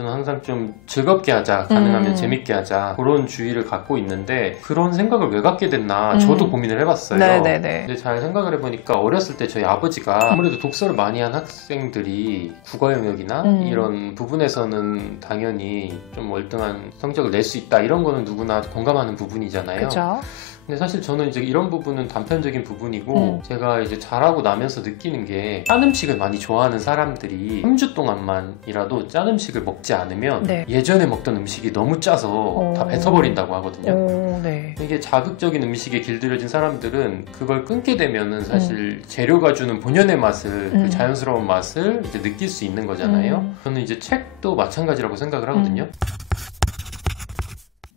저는 항상 좀 즐겁게 하자, 가능하면 재밌게 하자, 그런 주의를 갖고 있는데 그런 생각을 왜 갖게 됐나 저도 고민을 해봤어요. 네네네. 근데 잘 생각을 해보니까 어렸을 때 저희 아버지가 아무래도 독서를 많이 한 학생들이 국어 영역이나 이런 부분에서는 당연히 좀 월등한 성적을 낼 수 있다, 이런 거는 누구나 공감하는 부분이잖아요. 그죠? 근데 사실 저는 이제 이런 부분은 단편적인 부분이고, 제가 이제 자라고 나면서 느끼는 게, 짠 음식을 많이 좋아하는 사람들이 3주 동안만이라도 짠 음식을 먹지 않으면 예전에 먹던 음식이 너무 짜서 다 뱉어버린다고 하거든요. 이게 자극적인 음식에 길들여진 사람들은 그걸 끊게 되면은 사실 재료가 주는 본연의 맛을, 그 자연스러운 맛을 이제 느낄 수 있는 거잖아요. 저는 이제 책도 마찬가지라고 생각을 하거든요.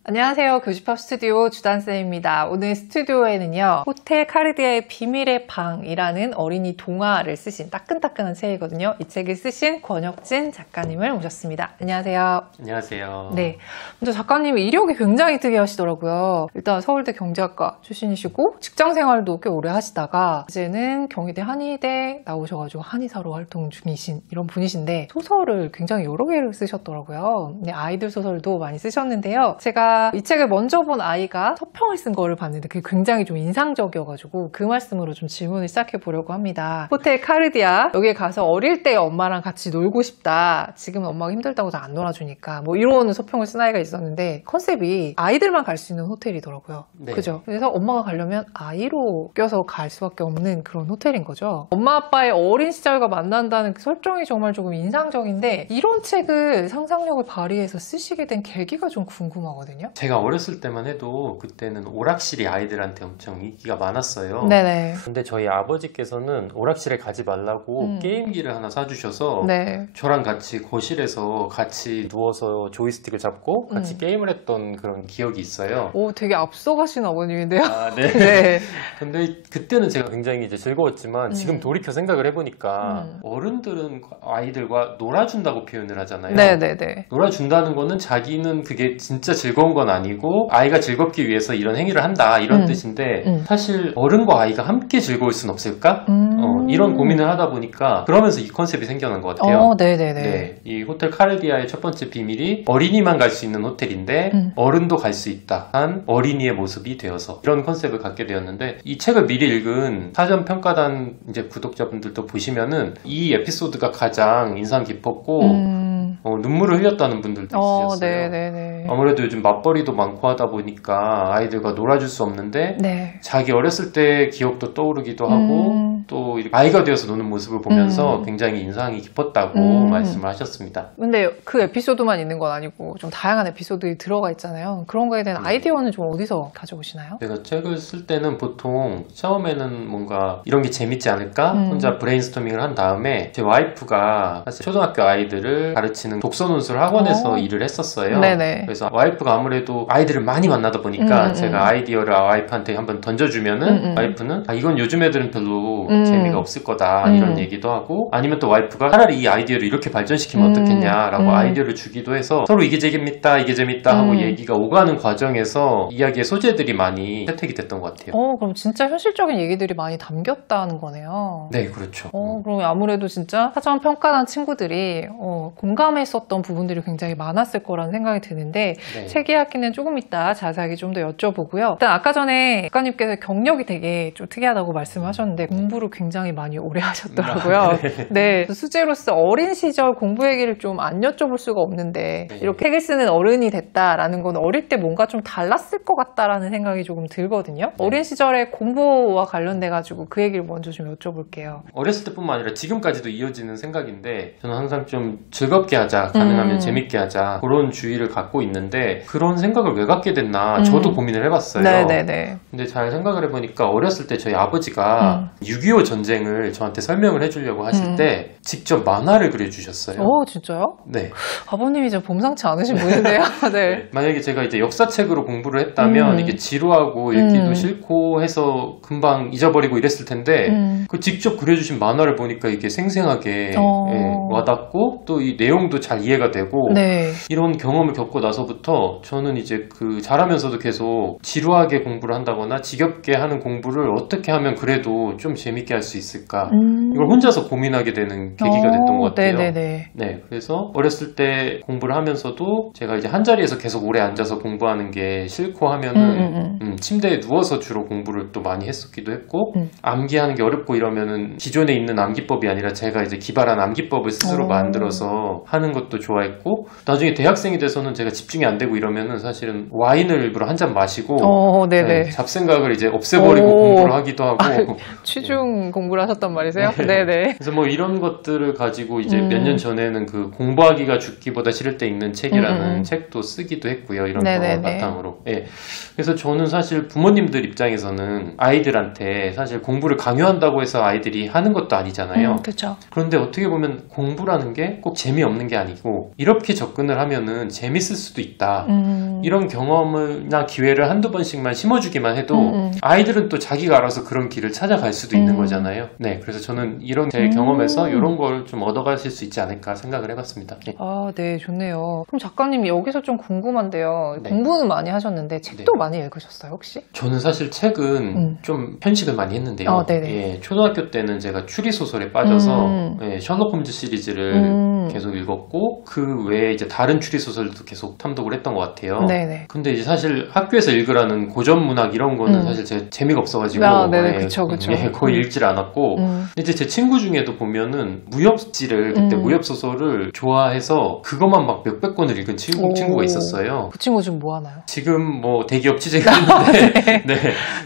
안녕하세요. 교집합 스튜디오 주단쌤입니다. 오늘 스튜디오에는요, 호텔 카르디아의 비밀의 방이라는 어린이 동화를 쓰신 따끈따끈한 책이거든요. 이 책을 쓰신 권혁진 작가님을 모셨습니다. 안녕하세요. 안녕하세요. 네, 먼저 작가님이 이력이 굉장히 특이하시더라고요. 일단 서울대 경제학과 출신이시고 직장 생활도 꽤 오래 하시다가 이제는 경희대 한의대 나오셔가지고 한의사로 활동 중이신 이런 분이신데, 소설을 굉장히 여러 개를 쓰셨더라고요. 네, 아이들 소설도 많이 쓰셨는데요. 제가 이 책을 먼저 본 아이가 서평을 쓴 거를 봤는데 그게 굉장히 좀 인상적이어가지고 그 말씀으로 좀 질문을 시작해 보려고 합니다. 호텔 카르디아, 여기에 가서 어릴 때 엄마랑 같이 놀고 싶다, 지금은 엄마가 힘들다고 잘 안 놀아주니까, 뭐 이런 서평을 쓴 아이가 있었는데, 컨셉이 아이들만 갈 수 있는 호텔이더라고요. 네. 그죠? 그래서 엄마가 가려면 아이로 껴서 갈 수밖에 없는 그런 호텔인 거죠. 엄마 아빠의 어린 시절과 만난다는 그 설정이 정말 조금 인상적인데, 이런 책을 상상력을 발휘해서 쓰시게 된 계기가 좀 궁금하거든요. 제가 어렸을 때만 해도 그때는 오락실이 아이들한테 엄청 인기가 많았어요. 네네. 근데 저희 아버지께서는 오락실에 가지 말라고 게임기를 하나 사주셔서 저랑 같이 거실에서 같이 누워서 조이스틱을 잡고 같이 게임을 했던 그런 기억이 있어요. 오, 되게 앞서가신 아버님인데요. 아, 네. 네. 근데 그때는 제가 굉장히 이제 즐거웠지만 지금 돌이켜 생각을 해보니까 어른들은 아이들과 놀아준다고 표현을 하잖아요. 네네네. 놀아준다는 거는 자기는 그게 진짜 즐거운 건 아니고 아이가 즐겁기 위해서 이런 행위를 한다, 이런 뜻인데, 사실 어른과 아이가 함께 즐거울 순 없을까? 이런 고민을 하다 보니까 그러면서 이 컨셉이 생겨난 것 같아요. 네네네. 네, 이 호텔 카르디아의 첫 번째 비밀이 어린이만 갈 수 있는 호텔인데 어른도 갈 수 있다 한 어린이의 모습이 되어서, 이런 컨셉을 갖게 되었는데, 이 책을 미리 읽은 사전 평가단 이제 구독자분들도 보시면은 이 에피소드가 가장 인상 깊었고 눈물을 흘렸다는 분들도 있으셨어요. 네네네. 아무래도 요즘 맞벌이도 많고 하다 보니까 아이들과 놀아줄 수 없는데 자기 어렸을 때 기억도 떠오르기도 하고 또 이렇게 아이가 되어서 노는 모습을 보면서 굉장히 인상이 깊었다고 말씀을 하셨습니다. 근데 그 에피소드만 있는 건 아니고 좀 다양한 에피소드들이 들어가 있잖아요. 그런 거에 대한 아이디어는 좀 어디서 가져오시나요? 제가 책을 쓸 때는 보통 처음에는 뭔가 이런 게 재밌지 않을까? 혼자 브레인스토밍을 한 다음에, 제 와이프가 사실 초등학교 아이들을 가르치는 독서 논술 학원에서 일을 했었어요. 그래서 와이프가 아무래도 아이들을 많이 만나다 보니까 제가 아이디어를 와이프한테 한번 던져주면은 와이프는 이건 요즘 애들은 별로 재미가 없을 거다, 이런 얘기도 하고, 아니면 또 와이프가 차라리 이 아이디어를 이렇게 발전시키면 어떻겠냐라고 아이디어를 주기도 해서 서로 이게 재밌다 이게 재밌다 하고 얘기가 오가는 과정에서 이야기의 소재들이 많이 채택이 됐던 것 같아요. 그럼 진짜 현실적인 얘기들이 많이 담겼다는 거네요. 네, 그렇죠. 그럼 아무래도 진짜 사전 평가단 친구들이 공감했었던 부분들이 굉장히 많았을 거라는 생각이 드는데, 책 이야기는 조금 이따 자세하게 좀 더 여쭤보고요. 일단 아까 전에 작가님께서 경력이 되게 좀 특이하다고 말씀하셨는데 공부를 굉장히 많이 오래 하셨더라고요. 네. 수재로서 어린 시절 공부 얘기를 좀 안 여쭤볼 수가 없는데, 이렇게 책을 쓰는 어른이 됐다라는 건 어릴 때 뭔가 좀 달랐을 것 같다라는 생각이 조금 들거든요. 어린 시절에 공부와 관련돼 가지고 그 얘기를 먼저 좀 여쭤볼게요. 어렸을 때뿐만 아니라 지금까지도 이어지는 생각인데, 저는 항상 좀 즐겁게 하자, 가능하면 재밌게 하자, 그런 주의를 갖고 있는데 그런 생각을 왜 갖게 됐나 저도 고민을 해봤어요. 근데 잘 생각을 해보니까 어렸을 때 저희 아버지가 6.25 전쟁을 저한테 설명을 해주려고 하실 때 직접 만화를 그려주셨어요. 진짜요? 네. 아버님이 좀 범상치 않으신 분인데요. 만약에 제가 이제 역사책으로 공부를 했다면 이게 지루하고 읽기도 싫고 해서 금방 잊어버리고 이랬을 텐데, 그 직접 그려주신 만화를 보니까 이게 생생하게 와닿고, 또 이 내용을 내용도 잘 이해가 되고 네. 이런 경험을 겪고 나서부터 저는 이제 그 잘하면서도 계속 지루하게 공부를 한다거나 지겹게 하는 공부를 어떻게 하면 그래도 좀 재밌게 할 수 있을까 이걸 혼자서 고민하게 되는 계기가 됐던 것 같아요. 네네네. 네, 그래서 어렸을 때 공부를 하면서도 제가 이제 한 자리에서 계속 오래 앉아서 공부하는 게 싫고 하면은 침대에 누워서 주로 공부를 또 많이 했었기도 했고 암기하는 게 어렵고 이러면은 기존에 있는 암기법이 아니라 제가 이제 기발한 암기법을 스스로 만들어서 하는 것도 좋아했고 나중에 대학생이 돼서는 제가 집중이 안 되고 이러면은 사실은 와인을 일부러 한 잔 마시고 네네. 네, 잡생각을 이제 없애버리고 공부를 하기도 하고 취중 공부를 하셨단 말이세요? 네. 네네. 그래서 뭐 이런 것들을 가지고 이제 몇 년 전에는 그 공부하기가 죽기보다 싫을 때 읽는 책이라는 책도 쓰기도 했고요. 이런 경험을 바탕으로. 예. 그래서 저는 사실 부모님들 입장에서는 아이들한테 사실 공부를 강요한다고 해서 아이들이 하는 것도 아니잖아요. 그렇죠. 그런데 어떻게 보면 공부라는 게 꼭 재미없는 게 아니고 이렇게 접근을 하면은 재밌을 수도 있다. 이런 경험이나 기회를 한두 번씩만 심어주기만 해도 아이들은 또 자기가 알아서 그런 길을 찾아갈 수도 있는 거잖아요. 네, 그래서 저는 이런 제 경험에서 이런 걸 좀 얻어가실 수 있지 않을까 생각을 해봤습니다. 네. 아, 네, 좋네요. 그럼 작가님 여기서 좀 궁금한데요. 네. 공부는 많이 하셨는데 책도 네. 많이 읽으셨어요, 혹시? 저는 사실 책은 좀 편식을 많이 했는데요. 예, 초등학교 때는 제가 추리소설에 빠져서 예, 셜록 홈즈 시리즈를 계속 읽었고 그 외에 이제 다른 추리소설도 계속 탐독을 했던 것 같아요. 네네. 근데 이제 사실 학교에서 읽으라는 고전 문학 이런 거는 사실 제 재미가 없어가지고 네네, 그쵸. 예, 거의 읽질 않았고 근데 이제 제 친구 중에도 보면은 무협지를 그때 무협소설을 좋아해서 그것만 막 몇백 권을 읽은 친구가 있었어요. 그 친구 지금 뭐 하나요? 지금 뭐 대기업 취직을 했는데 네.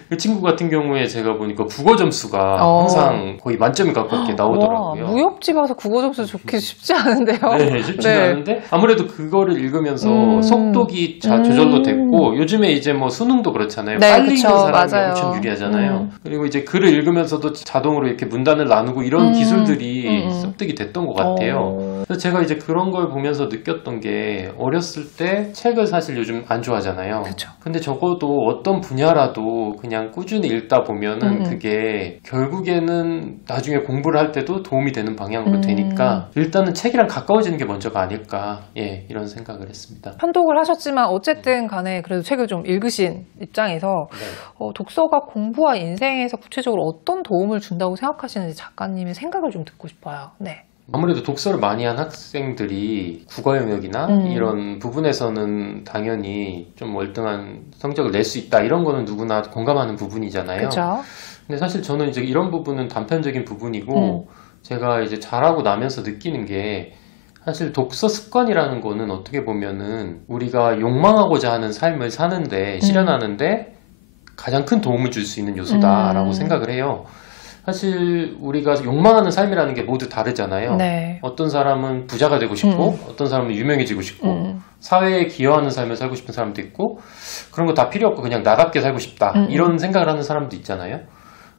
그 친구 같은 경우에 제가 보니까 국어 점수가 항상 거의 만점에 가깝게 나오더라고요. 와, 무협지 가서 국어 점수 좋기 쉽지 않은데요? 네, 쉽지 않은데 아무래도 그거를 읽으면서 속독이 조절도 됐고 요즘에 이제 뭐 수능도 그렇잖아요. 네, 빨리 그쵸, 읽는 사람이 맞아요. 엄청 유리하잖아요. 그리고 이제 글을 읽으면서도 자동으로 이렇게 문단을 나누고 이런 기술들이 습득이 됐던 것 같아요. 그래서 제가 이제 그런 걸 보면서 느꼈던 게 어렸을 때 책을 사실 요즘 안 좋아하잖아요. 그쵸. 근데 적어도 어떤 분야라도 그냥 꾸준히 읽다 보면은 그게 결국에는 나중에 공부를 할 때도 도움이 되는 방향으로 되니까 일단은 책이랑 가까워지는 게 먼저가 아닐까 예, 이런 생각을 했습니다. 편독을 하셨지만 어쨌든 간에 그래도 책을 좀 읽으신 입장에서 독서가 공부와 인생에서 구체적으로 어떤 도움을 준다고 생각하시는지 작가님의 생각을 좀 듣고 싶어요. 네. 아무래도 독서를 많이 한 학생들이 국어 영역이나 이런 부분에서는 당연히 좀 월등한 성적을 낼 수 있다 이런 거는 누구나 공감하는 부분이잖아요. 그렇죠. 근데 사실 저는 이제 이런 부분은 단편적인 부분이고 제가 이제 자라고 나면서 느끼는 게 사실 독서 습관이라는 거는 어떻게 보면은 우리가 욕망하고자 하는 삶을 사는데 실현하는데 가장 큰 도움을 줄 수 있는 요소다라고 생각을 해요. 사실 우리가 욕망하는 삶이라는 게 모두 다르잖아요. 네. 어떤 사람은 부자가 되고 싶고 어떤 사람은 유명해지고 싶고 사회에 기여하는 삶을 살고 싶은 사람도 있고 그런 거 다 필요 없고 그냥 나답게 살고 싶다 이런 생각을 하는 사람도 있잖아요.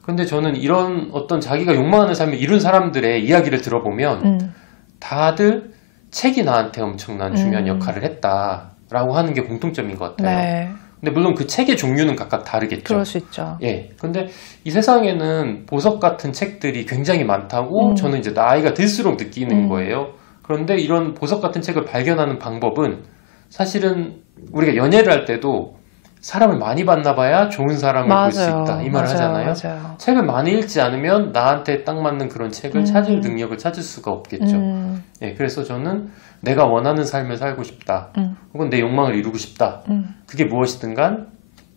근데 저는 이런 어떤 자기가 욕망하는 삶을 이룬 사람들의 이야기를 들어보면 다들 책이 나한테 엄청난 중요한 역할을 했다라고 하는 게 공통점인 것 같아요. 네. 근데 물론 그 책의 종류는 각각 다르겠죠. 그럴 수 있죠. 예. 근데 이 세상에는 보석 같은 책들이 굉장히 많다고 저는 이제 나이가 들수록 느끼는 거예요. 그런데 이런 보석 같은 책을 발견하는 방법은 사실은 우리가 연애를 할 때도 사람을 많이 만나봐야 좋은 사람을 볼 수 있다. 이 말을 하잖아요. 맞아요. 책을 많이 읽지 않으면 나한테 딱 맞는 그런 책을 찾을 능력을 찾을 수가 없겠죠. 예, 그래서 저는 내가 원하는 삶을 살고 싶다. 혹은 내 욕망을 이루고 싶다. 그게 무엇이든 간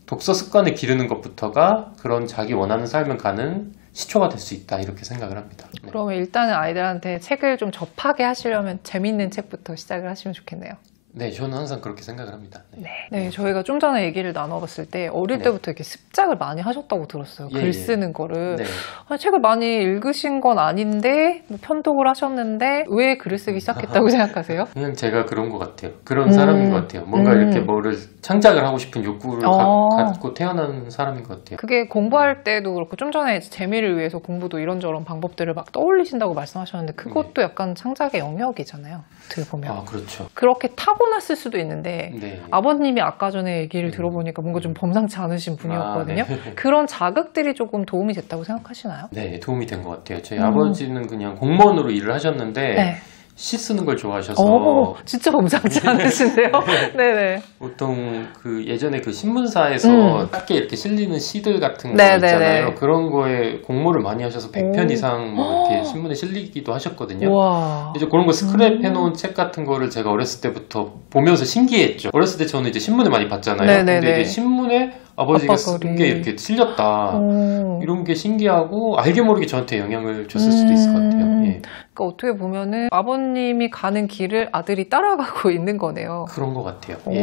독서 습관을 기르는 것부터가 그런 자기 원하는 삶을 가는 시초가 될 수 있다. 이렇게 생각을 합니다. 네. 그러면 일단은 아이들한테 책을 좀 접하게 하시려면 재밌는 책부터 시작을 하시면 좋겠네요. 네, 저는 항상 그렇게 생각을 합니다. 네. 네, 저희가 좀 전에 얘기를 나눠봤을 때 어릴 때부터 이렇게 습작을 많이 하셨다고 들었어요. 글 쓰는 거를. 네. 아니, 책을 많이 읽으신 건 아닌데 뭐 편독을 하셨는데 왜 글을 쓰기 시작했다고 생각하세요? 그냥 제가 그런 것 같아요. 그런 사람인 것 같아요. 뭔가 이렇게 뭐를 창작을 하고 싶은 욕구를 갖고 태어난 사람인 것 같아요. 그게 공부할 때도 그렇고 좀 전에 재미를 위해서 공부도 이런저런 방법들을 막 떠올리신다고 말씀하셨는데 그것도 약간 창작의 영역이잖아요. 어떻게 보면. 아, 그렇죠. 그렇게 타고났을 수도 있는데 네. 아버님이 아까 전에 얘기를 들어보니까 뭔가 좀 범상치 않으신 분이었거든요. 네. 그런 자극들이 조금 도움이 됐다고 생각하시나요? 네, 도움이 된 것 같아요. 저희 아버지는 그냥 공무원으로 일을 하셨는데 네. 시 쓰는 걸 좋아하셔서 진짜 범상치 않으신데요? 네네. 보통 그 예전에 그 신문사에서 작게 이렇게 실리는 시들 같은 거 네네네. 있잖아요. 그런 거에 공모를 많이 하셔서 100편 오. 이상 뭐 이렇게 신문에 실리기도 하셨거든요. 와. 이제 그런 거 스크랩 해놓은 책 같은 거를 제가 어렸을 때부터 보면서 신기했죠. 어렸을 때 저는 이제 신문을 많이 봤잖아요. 네네네. 근데 이제 신문에 아버지가 아빠 쓴 글이. 게 이렇게 실렸다. 오. 이런 게 신기하고 알게 모르게 저한테 영향을 줬을 수도 있을 것 같아요. 예. 그러니까 어떻게 보면은 아버님이 가는 길을 아들이 따라가고 있는 거네요. 그런 것 같아요. 오, 예.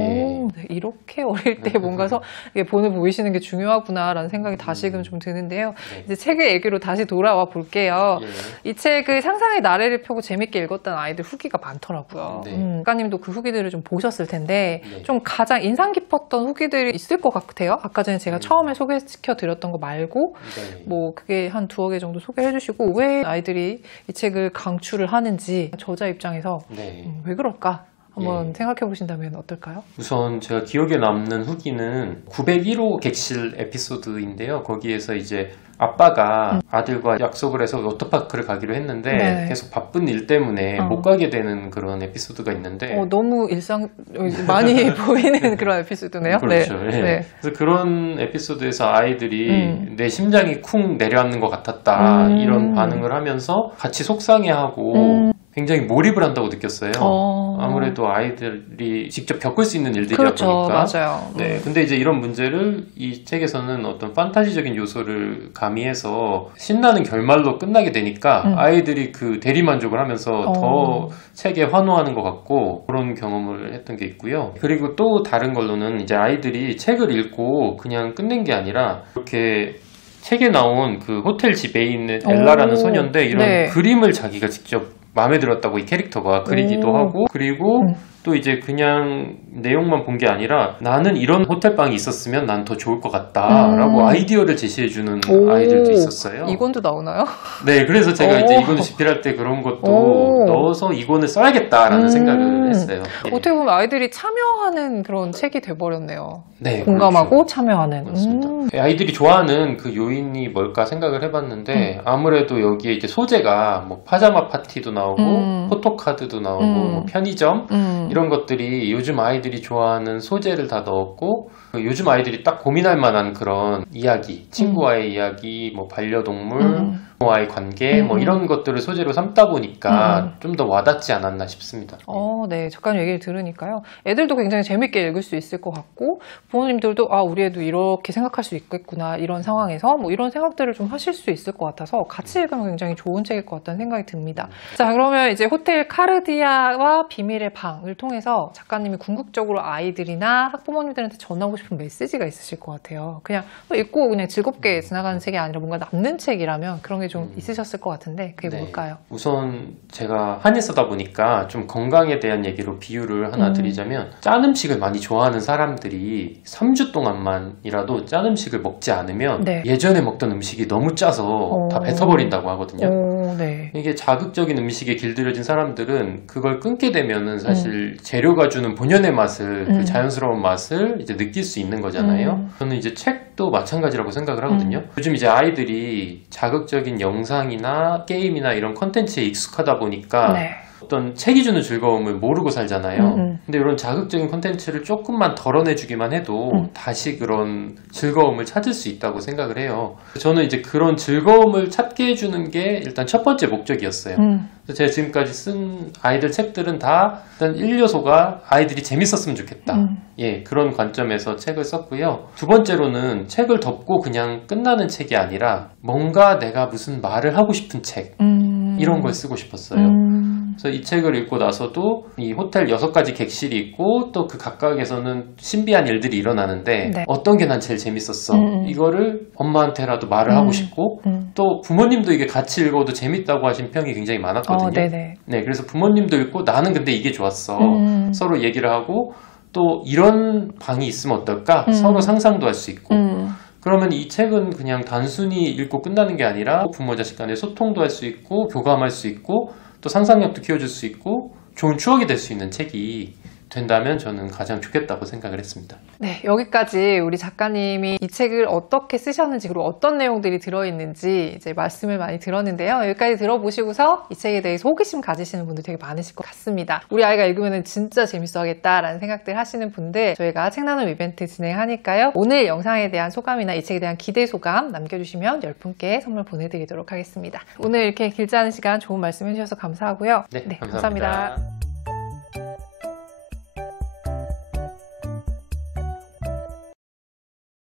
네, 이렇게 어릴 때 뭔가 이게 본을 보이시는 게 중요하구나라는 생각이 다시금 좀 드는데요. 네. 이제 책의 얘기로 다시 돌아와 볼게요. 예. 이 책을 상상의 나래를 펴고 재밌게 읽었던 아이들 후기가 많더라고요. 네. 작가님도 그 후기들을 좀 보셨을 텐데 네. 좀 가장 인상 깊었던 후기들이 있을 것 같아요. 아까 전에 제가 처음에 소개시켜 드렸던 거 말고 네. 뭐 그게 한 2개 정도 소개해 주시고 왜 아이들이 이 책을 강추를 하는지 저자 입장에서 네. 왜 그럴까 한번 예. 생각해 보신다면 어떨까요? 우선 제가 기억에 남는 후기는 901호 객실 에피소드인데요. 거기에서 이제 아빠가 아들과 약속을 해서 워터파크를 가기로 했는데 네. 계속 바쁜 일 때문에 못 가게 되는 그런 에피소드가 있는데 너무 많이 보이는 그런 에피소드네요. 그렇죠. 네. 예. 네. 그래서 그런 에피소드에서 아이들이 내 심장이 쿵 내려앉는 것 같았다 이런 반응을 하면서 같이 속상해하고 굉장히 몰입을 한다고 느꼈어요. 아무래도 아이들이 직접 겪을 수 있는 일들이다 그렇죠. 보니까. 맞아요. 네, 근데 이제 이런 문제를 이 책에서는 어떤 판타지적인 요소를 가미해서 신나는 결말로 끝나게 되니까 아이들이 그 대리만족을 하면서 더 책에 환호하는 것 같고 그런 경험을 했던 게 있고요. 그리고 또 다른 걸로는 이제 아이들이 책을 읽고 그냥 끝낸 게 아니라 이렇게 책에 나온 그 호텔 집에 있는 엘라라는 소녀인데 이런 네. 그림을 자기가 직접 마음에 들었다고 이 캐릭터가 그리기도 하고 그리고 또 이제 그냥 내용만 본 게 아니라 나는 이런 호텔방이 있었으면 난 더 좋을 것 같다 라고 아이디어를 제시해주는 아이들도 있었어요. 이건도 나오나요? 네, 그래서 제가 이제 이건 집필할 때 그런 것도 넣어서 이건을 써야겠다라는 생각을 했어요. 예. 어떻게 보면 아이들이 참여하는 그런 책이 돼버렸네요. 네, 공감하고 그렇죠. 참여하는. 맞습니다. 아이들이 좋아하는 그 요인이 뭘까 생각을 해봤는데 아무래도 여기에 이제 소재가 뭐 파자마 파티도 나오고 포토카드도 나오고 뭐 편의점 이런 것들이 요즘 아이들이 좋아하는 소재를 다 넣었고 요즘 아이들이 딱 고민할 만한 그런 이야기, 친구와의 이야기, 뭐 반려동물, 부모와의 관계 뭐 이런 것들을 소재로 삼다 보니까 좀 더 와닿지 않았나 싶습니다. 네. 작가님 얘기를 들으니까요. 애들도 굉장히 재밌게 읽을 수 있을 것 같고 부모님들도 우리 애도 이렇게 생각할 수 있겠구나 이런 상황에서 뭐 이런 생각들을 좀 하실 수 있을 것 같아서 같이 읽으면 굉장히 좋은 책일 것 같다는 생각이 듭니다. 자, 그러면 이제 호텔 카르디아와 비밀의 방을 통해서 작가님이 궁극적으로 아이들이나 학부모님들한테 전하고 싶은 메시지가 있으실 것 같아요. 그냥 읽고 그냥 즐겁게 지나가는 책이 아니라 뭔가 남는 책이라면 그런 게 좀 있으셨을 것 같은데 그게 뭘까요? 우선 제가 한의사다 보니까 좀 건강에 대한 얘기로 비유를 하나 드리자면 짠 음식을 많이 좋아하는 사람들이 3주 동안만이라도 짠 음식을 먹지 않으면 예전에 먹던 음식이 너무 짜서 다 뱉어버린다고 하거든요. 네. 이게 자극적인 음식에 길들여진 사람들은 그걸 끊게 되면은 사실 재료가 주는 본연의 맛을 그 자연스러운 맛을 이제 느낄 수 있는 거잖아요. 저는 이제 책도 마찬가지라고 생각을 하거든요. 요즘 이제 아이들이 자극적인 영상이나 게임이나 이런 컨텐츠에 익숙하다 보니까 어떤 책이 주는 즐거움을 모르고 살잖아요. 근데 이런 자극적인 콘텐츠를 조금만 덜어내주기만 해도 다시 그런 즐거움을 찾을 수 있다고 생각을 해요. 저는 이제 그런 즐거움을 찾게 해주는 게 일단 첫 번째 목적이었어요. 그래서 제가 지금까지 쓴 아이들 책들은 다 일단 1요소가 아이들이 재밌었으면 좋겠다. 예, 그런 관점에서 책을 썼고요. 두 번째로는 책을 덮고 그냥 끝나는 책이 아니라 뭔가 내가 무슨 말을 하고 싶은 책 이런 걸 쓰고 싶었어요. 그래서 이 책을 읽고 나서도 이 호텔 6가지 객실이 있고 또 그 각각에서는 신비한 일들이 일어나는데 어떤 게 난 제일 재밌었어. 이거를 엄마한테라도 말을 하고 싶고 또 부모님도 이게 같이 읽어도 재밌다고 하신 평이 굉장히 많았거든요. 네, 그래서 부모님도 읽고 나는 근데 이게 좋았어. 서로 얘기를 하고 또 이런 방이 있으면 어떨까? 서로 상상도 할 수 있고 그러면 이 책은 그냥 단순히 읽고 끝나는 게 아니라 부모 자식 간에 소통도 할 수 있고 교감할 수 있고 또 상상력도 키워줄 수 있고 좋은 추억이 될 수 있는 책이 된다면 저는 가장 좋겠다고 생각을 했습니다. 네, 여기까지 우리 작가님이 이 책을 어떻게 쓰셨는지 그리고 어떤 내용들이 들어있는지 이제 말씀을 많이 들었는데요. 여기까지 들어보시고서 이 책에 대해서 호기심 가지시는 분들 되게 많으실 것 같습니다. 우리 아이가 읽으면 진짜 재밌어 하겠다라는 생각들 하시는 분들 저희가 책 나눔 이벤트 진행하니까요. 오늘 영상에 대한 소감이나 이 책에 대한 기대 소감 남겨주시면 10분께 선물 보내드리도록 하겠습니다. 오늘 이렇게 길지 않은 시간 좋은 말씀 해주셔서 감사하고요. 네, 감사합니다. 감사합니다.